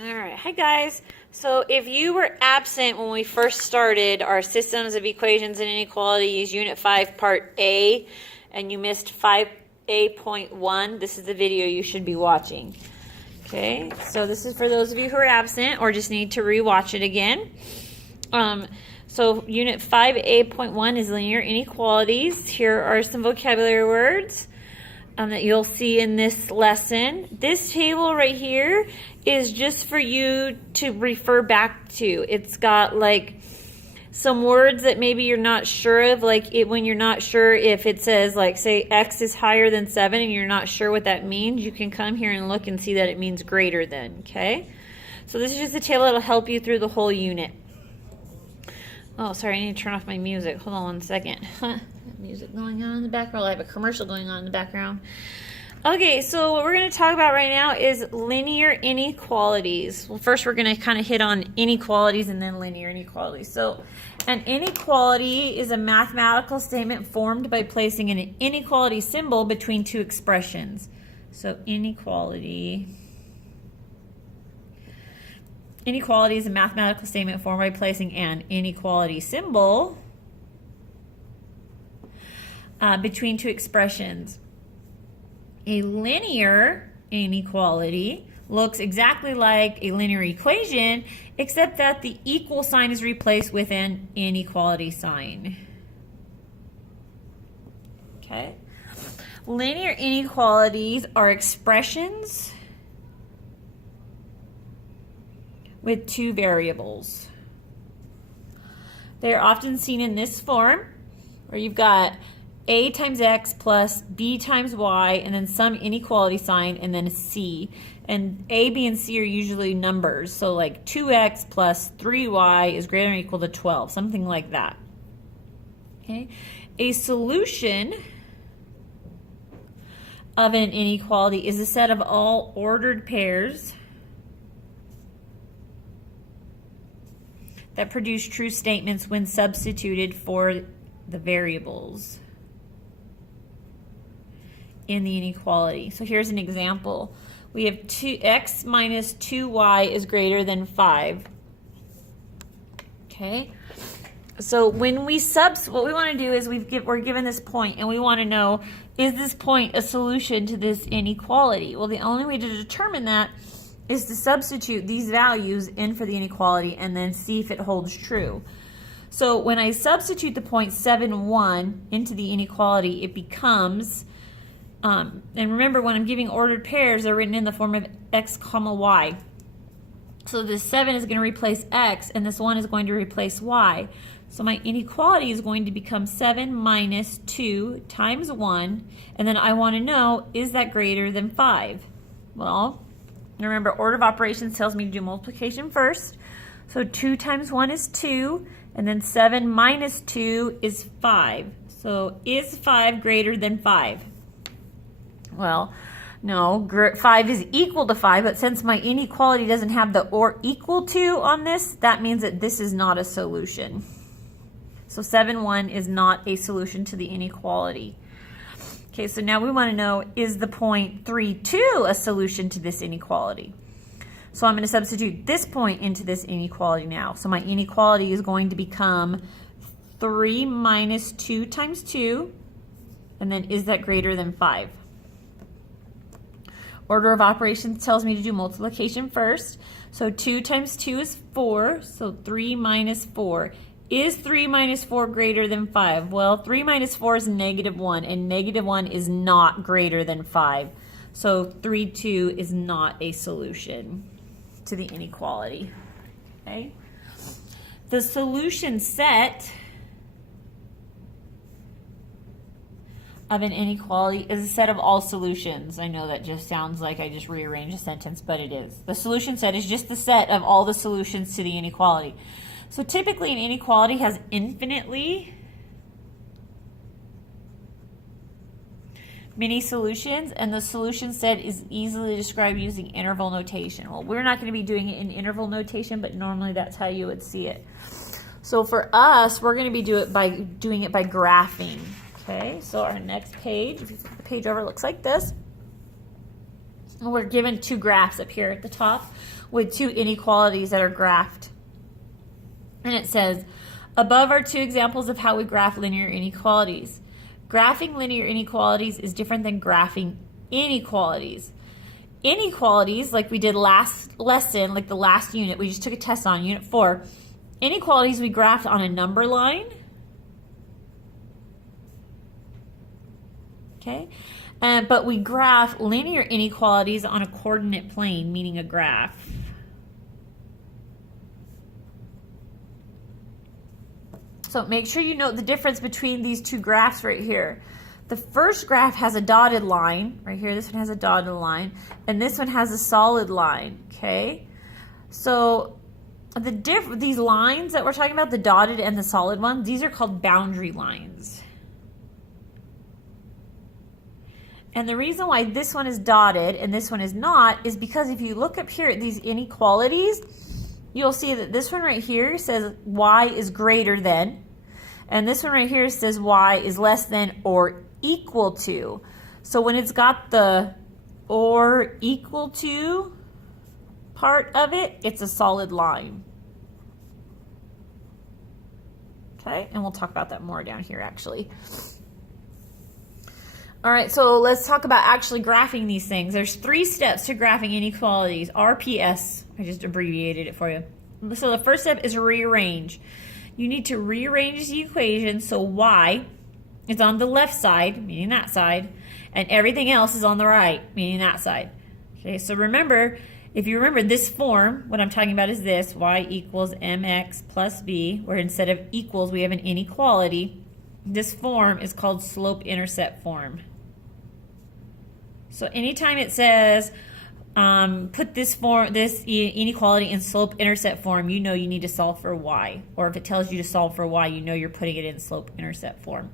All right, hi guys. So if you were absent when we first started our Systems of Equations and Inequalities Unit 5 Part A, and you missed 5A.1, this is the video you should be watching. Okay, so this is for those of you who are absent or just need to rewatch it again. So Unit 5A.1 is Linear Inequalities. Here are some vocabulary words that you'll see in this lesson. This table right here is just for you to refer back to. It's got like some words that maybe you're not sure of, like when you're not sure if it says, like, say x is higher than 7 and you're not sure what that means, you can come here and look and see that it means greater than, okay? So this is just a table that'll help you through the whole unit. Oh, sorry, I need to turn off my music. Hold on one second. Music going on in the background. I have a commercial going on in the background. Okay, so what we're going to talk about right now is linear inequalities. Well, first we're going to kind of hit on inequalities and then linear inequalities. So an inequality is a mathematical statement formed by placing an inequality symbol between two expressions. So inequality is a mathematical statement formed by placing an inequality symbol between two expressions. A linear inequality looks exactly like a linear equation, except that the equal sign is replaced with an inequality sign. Okay? Linear inequalities are expressions with two variables. They are often seen in this form, where you've got a times x plus b times y, and then some inequality sign, and then a c. And a, b, and c are usually numbers. So like 2x plus 3y is greater than or equal to 12, something like that. Okay. A solution of an inequality is a set of all ordered pairs that produce true statements when substituted for the variables in the inequality. So here's an example. We have 2x minus 2y is greater than 5. Okay? So when we what we want to do is we're given this point and we want to know, is this point a solution to this inequality? Well, the only way to determine that is to substitute these values in for the inequality and then see if it holds true. So when I substitute the point 7, 1 into the inequality, it becomes, and remember when I'm giving ordered pairs, they're written in the form of x comma y. So this 7 is going to replace x and this 1 is going to replace y. So my inequality is going to become 7 minus 2 times 1, and then I want to know, is that greater than 5? Well, remember, order of operations tells me to do multiplication first. So 2 times 1 is 2, and then 7 minus 2 is 5. So is 5 greater than 5? Well, no, 5 is equal to 5, but since my inequality doesn't have the or equal to on this, that means that this is not a solution. So 7, 1 is not a solution to the inequality. Okay, so now we want to know, is the point 3, 2 a solution to this inequality? So I'm going to substitute this point into this inequality now. So my inequality is going to become 3 minus 2 times 2, and then is that greater than 5? Order of operations tells me to do multiplication first. So 2 times 2 is 4, so 3 minus 4. Is 3 minus 4 greater than 5? Well, 3 minus 4 is negative 1, and negative 1 is not greater than 5. So 3, 2 is not a solution to the inequality. Okay? The solution set of an inequality is a set of all solutions. I know that just sounds like I just rearranged a sentence, but it is. The solution set is just the set of all the solutions to the inequality. So typically an inequality has infinitely many solutions, and the solution set is easily described using interval notation. Well, we're not going to be doing it in interval notation, but normally that's how you would see it. So for us, we're going to be doing it by graphing. Okay, so our next page, if you flip the page over, looks like this. We're given two graphs up here at the top with two inequalities that are graphed. And it says, above are two examples of how we graph linear inequalities. Graphing linear inequalities is different than graphing inequalities. Inequalities, like we did last lesson, like the last unit, we just took a test on, unit 4. Inequalities we graphed on a number line. Okay, but we graph linear inequalities on a coordinate plane, meaning a graph. So make sure you note the difference between these two graphs right here. The first graph has a dotted line, right here, this one has a dotted line, and this one has a solid line, okay? So these lines that we're talking about, the dotted and the solid ones, these are called boundary lines. And the reason why this one is dotted and this one is not is because if you look up here at these inequalities, you'll see that this one right here says y is greater than, and this one right here says y is less than or equal to. So when it's got the or equal to part of it, it's a solid line. Okay, and we'll talk about that more down here actually. All right, so let's talk about actually graphing these things. There's 3 steps to graphing inequalities. RPS, I just abbreviated it for you. So the first step is rearrange. You need to rearrange the equation so y is on the left side, meaning that side, and everything else is on the right, meaning that side. Okay, so remember, if you remember this form, what I'm talking about is this, y equals mx plus b, where instead of equals we have an inequality. This form is called slope-intercept form. So anytime it says put this inequality in slope-intercept form, you know you need to solve for y. Or if it tells you to solve for y, you know you're putting it in slope-intercept form.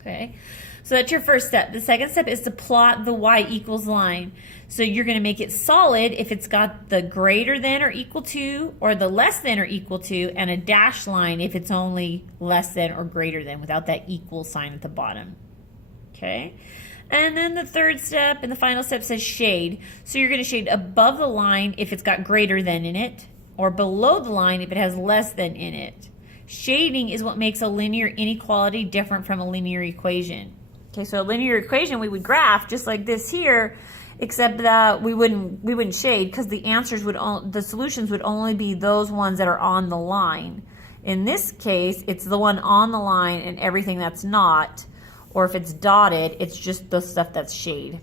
Okay, so that's your first step. The second step is to plot the y equals line. So you're going to make it solid if it's got the greater than or equal to, or the less than or equal to, and a dashed line if it's only less than or greater than without that equal sign at the bottom. Okay, and then the third step and the final step says shade. So you're going to shade above the line if it's got greater than in it, or below the line if it has less than in it. Shading is what makes a linear inequality different from a linear equation. Okay, so a linear equation we would graph just like this here, except that we wouldn't shade because the solutions would only be those ones that are on the line. In this case, it's the one on the line and everything that's not, or if it's dotted, it's just the stuff that's shade.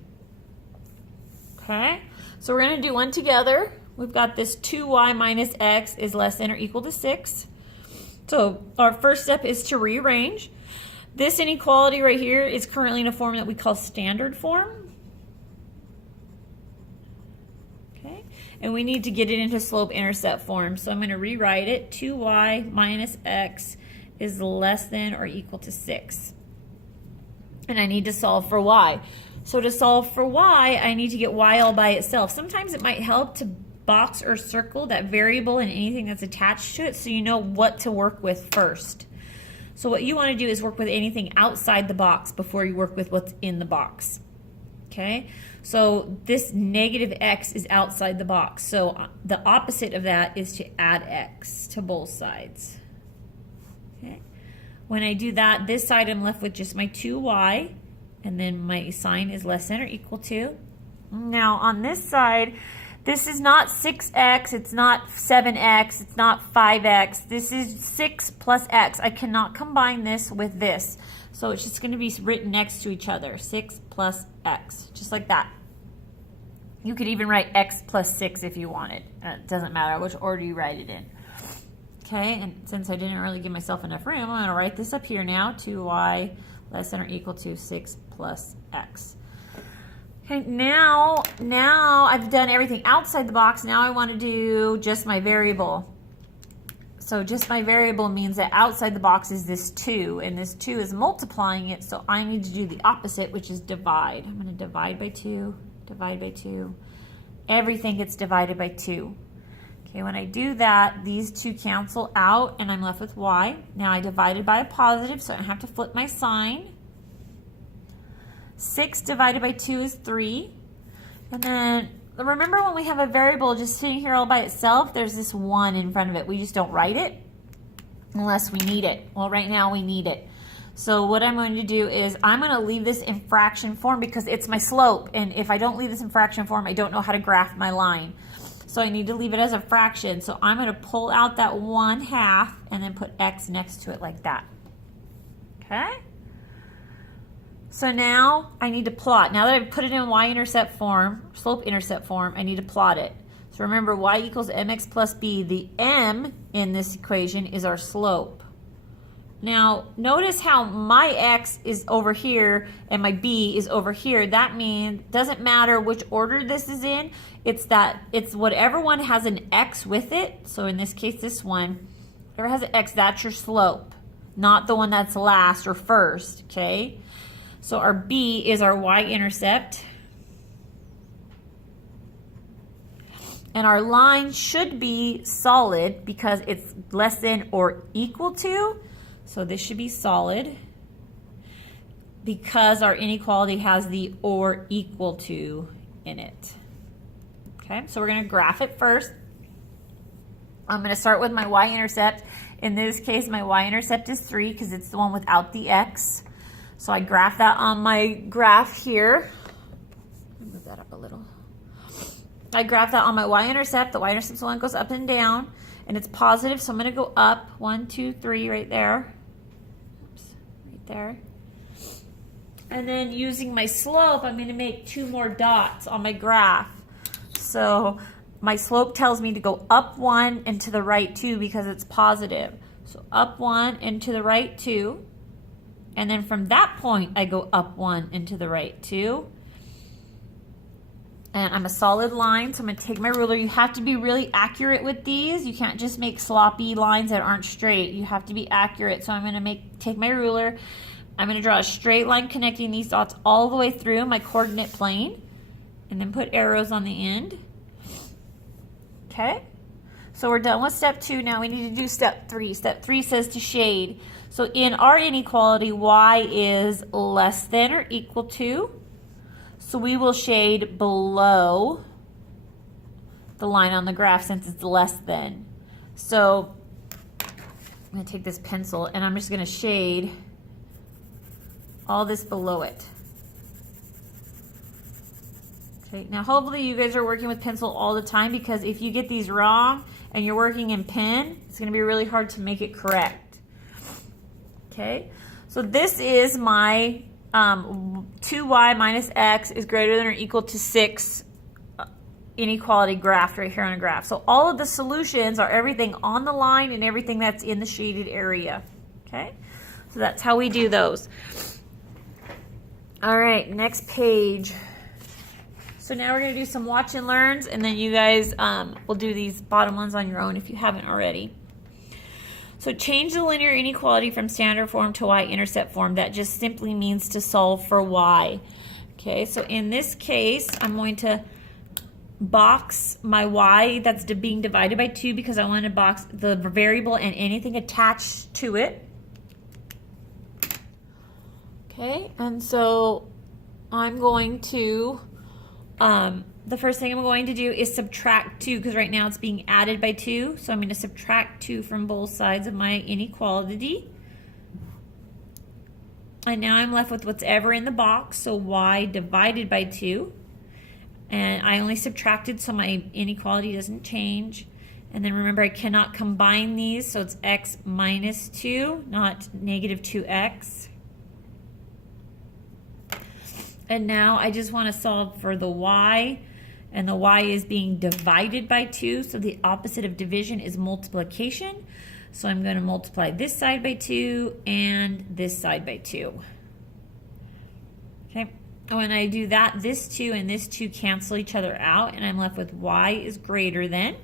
Okay, so we're going to do one together. We've got this 2y minus x is less than or equal to 6. So our first step is to rearrange. This inequality right here is currently in a form that we call standard form. Okay, and we need to get it into slope-intercept form. So I'm going to rewrite it. 2y minus x is less than or equal to 6. And I need to solve for y. So to solve for y, I need to get y all by itself. Sometimes it might help to box or circle that variable and anything that's attached to it so you know what to work with first. So what you want to do is work with anything outside the box before you work with what's in the box. Okay, so this negative x is outside the box. So the opposite of that is to add x to both sides. Okay, when I do that, this side I'm left with just my 2y, and then my sign is less than or equal to. Now on this side, this is not 6x, it's not 7x, it's not 5x. This is 6 plus x. I cannot combine this with this. So it's just going to be written next to each other. 6 plus x, just like that. You could even write x plus 6 if you wanted. It doesn't matter which order you write it in. Okay, and since I didn't really give myself enough room, I'm going to write this up here now. 2y less than or equal to 6 plus x. Okay, now I've done everything outside the box. Now I want to do just my variable. So just my variable means that outside the box is this 2, and this 2 is multiplying it, so I need to do the opposite, which is divide. I'm going to divide by 2, divide by 2. Everything gets divided by 2. Okay, when I do that, these two cancel out, and I'm left with y. Now I divided by a positive, so I have to flip my sign. 6 divided by 2 is 3. And then remember when we have a variable just sitting here all by itself, there's this 1 in front of it. We just don't write it unless we need it. Well, right now we need it. So what I'm going to do is I'm going to leave this in fraction form because it's my slope. And if I don't leave this in fraction form, I don't know how to graph my line. So I need to leave it as a fraction. So I'm going to pull out that 1/2 and then put x next to it like that. Okay? So now I need to plot. Now that I've put it in y-intercept form, slope-intercept form, I need to plot it. So remember, y equals mx plus b. The m in this equation is our slope. Now, notice how my x is over here and my b is over here. That means it doesn't matter which order this is in. It's whatever one has an x with it. So in this case, this one, whatever has an x, that's your slope, not the one that's last or first, okay? So our b is our y-intercept. And our line should be solid because it's less than or equal to. So this should be solid because our inequality has the or equal to in it. Okay, so we're going to graph it first. I'm going to start with my y-intercept. In this case, my y-intercept is 3 because it's the one without the x. So I graph that on my graph here. Move that up a little. I graph that on my y-intercept. The y-intercept one goes up and down, and it's positive, so I'm going to go up 1, 2, 3 right there. Oops, right there. And then using my slope, I'm going to make 2 more dots on my graph. So my slope tells me to go up 1 and to the right 2 because it's positive. So up 1 and to the right 2. And then from that point, I go up 1 and to the right 2. And I'm a solid line, so I'm going to take my ruler. You have to be really accurate with these. You can't just make sloppy lines that aren't straight. You have to be accurate. So I'm going to take my ruler. I'm going to draw a straight line connecting these dots all the way through my coordinate plane. And then put arrows on the end. Okay? So we're done with step 2. Now we need to do step 3. Step 3 says to shade. So in our inequality, y is less than or equal to. So we will shade below the line on the graph since it's less than. So I'm going to take this pencil and I'm just going to shade all this below it. Okay, now hopefully you guys are working with pencil all the time because if you get these wrong and you're working in pen, it's going to be really hard to make it correct. Okay, so this is my 2y minus x is greater than or equal to 6 inequality graph right here on a graph. So all of the solutions are everything on the line and everything that's in the shaded area. Okay, so that's how we do those. All right, next page. So now we're going to do some watch and learns, and then you guys will do these bottom ones on your own if you haven't already. So change the linear inequality from standard form to y-intercept form. That just simply means to solve for y. Okay, so in this case, I'm going to box my y that's being divided by 2 because I want to box the variable and anything attached to it. Okay, and so I'm going to, the first thing I'm going to do is subtract 2 because right now it's being added by 2. So I'm going to subtract 2 from both sides of my inequality. And now I'm left with whatever in the box, so y divided by 2. And I only subtracted so my inequality doesn't change. And then remember, I cannot combine these, so it's x minus 2, not negative 2x. And now I just want to solve for the y, and the y is being divided by 2, so the opposite of division is multiplication. So I'm going to multiply this side by 2 and this side by 2. Okay, when I do that, this 2 and this 2 cancel each other out, and I'm left with y is greater than.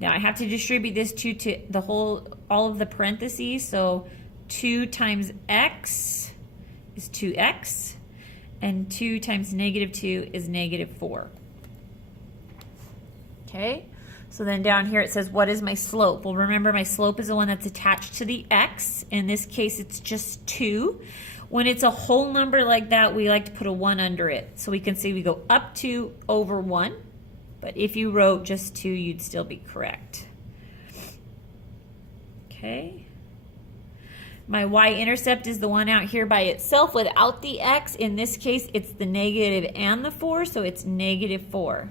Now I have to distribute this 2 to the all of the parentheses, so 2 times x is 2x. And 2 times negative 2 is negative 4. Okay, so then down here it says, what is my slope? Well, remember my slope is the one that's attached to the x. In this case, it's just 2. When it's a whole number like that, we like to put a 1 under it. So we can see we go up 2 over 1. But if you wrote just 2, you'd still be correct. Okay. My y-intercept is the one out here by itself without the x. In this case, it's the negative and the 4, so it's negative 4.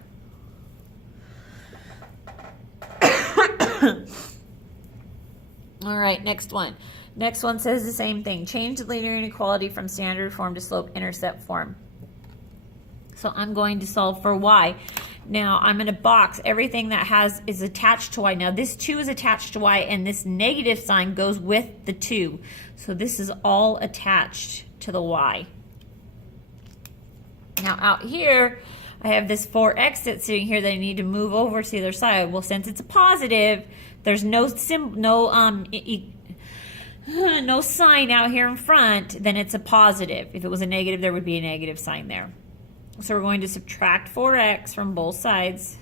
All right, next one. Next one says the same thing. Change the linear inequality from standard form to slope-intercept form. So I'm going to solve for y. Now I'm going to box everything that is attached to y. Now this 2 is attached to y, and this negative sign goes with the 2. So this is all attached to the y. Now out here, I have this 4x that's sitting here that I need to move over to the other side. Well, since it's a positive, there's no sign out here in front, then it's a positive. If it was a negative, there would be a negative sign there. So we're going to subtract 4x from both sides.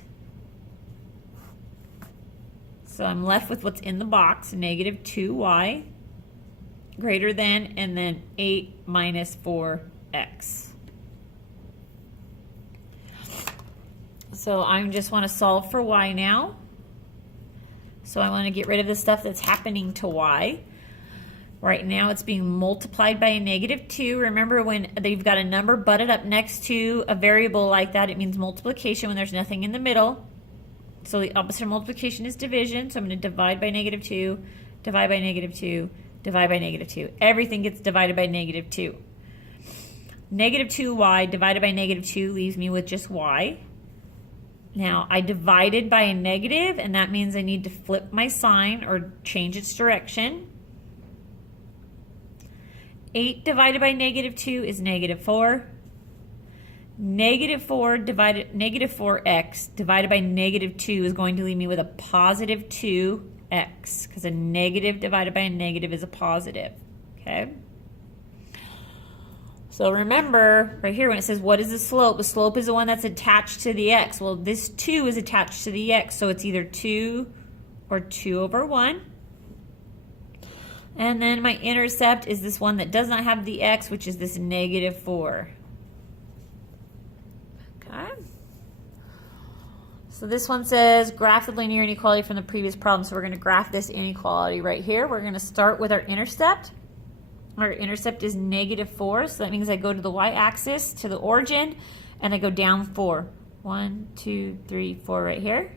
So I'm left with what's in the box, negative 2y greater than, and then 8 minus 4x. So I just want to solve for y now. So I want to get rid of the stuff that's happening to y. Right now it's being multiplied by a negative 2. Remember, when they've got a number butted up next to a variable like that, it means multiplication when there's nothing in the middle. So the opposite of multiplication is division. So I'm going to divide by negative 2, divide by negative 2, divide by negative 2. Everything gets divided by negative 2. Negative 2y divided by negative 2 leaves me with just y. Now I divided by a negative, and that means I need to flip my sign or change its direction. 8 divided by negative 2 is negative 4. Negative 4x divided by negative 2 is going to leave me with a positive 2x, because a negative divided by a negative is a positive. Okay? So remember, right here when it says what is the slope is the one that's attached to the x. Well, this 2 is attached to the x, so it's either 2 or 2 over 1. And then my intercept is this one that does not have the x, which is this negative 4. Okay. So this one says graph the linear inequality from the previous problem. So we're going to graph this inequality right here. We're going to start with our intercept. Our intercept is negative 4. So that means I go to the y-axis, to the origin, and I go down 4. 1, 2, 3, 4 right here.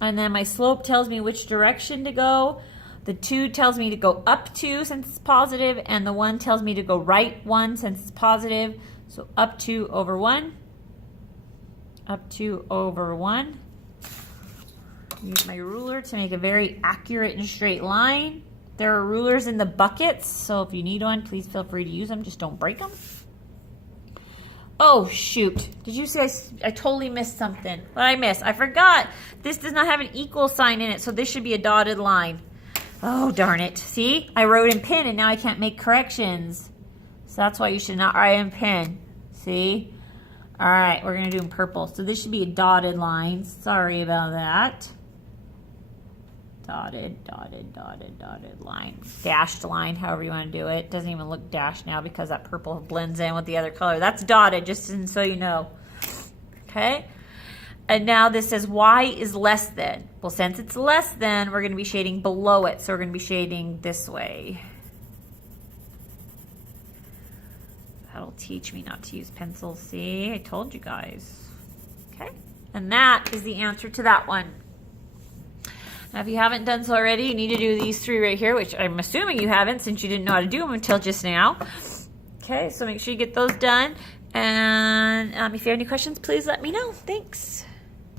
And then my slope tells me which direction to go. The 2 tells me to go up 2 since it's positive, and the 1 tells me to go right 1 since it's positive. So up 2 over 1. Up 2 over 1. Use my ruler to make a very accurate and straight line. There are rulers in the buckets, so if you need one, please feel free to use them. Just don't break them. Oh, shoot. Did you say I totally missed something? What did I miss? I forgot. This does not have an equal sign in it, so this should be a dotted line. Oh, darn it. See? I wrote in pen, and now I can't make corrections. So that's why you should not write in pen. See? All right, we're going to do in purple. So this should be a dotted line. Sorry about that. Dotted, dotted, dotted, dotted line. Dashed line, however you want to do it. Doesn't even look dashed now because that purple blends in with the other color. That's dotted, just so you know. Okay? And now this says y is less than. Well, since it's less than, we're going to be shading below it. So we're going to be shading this way. That'll teach me not to use pencils. See, I told you guys. Okay? And that is the answer to that one. Now, if you haven't done so already, you need to do these 3 right here, which I'm assuming you haven't since you didn't know how to do them until just now. Okay, so make sure you get those done. And if you have any questions, please let me know. Thanks.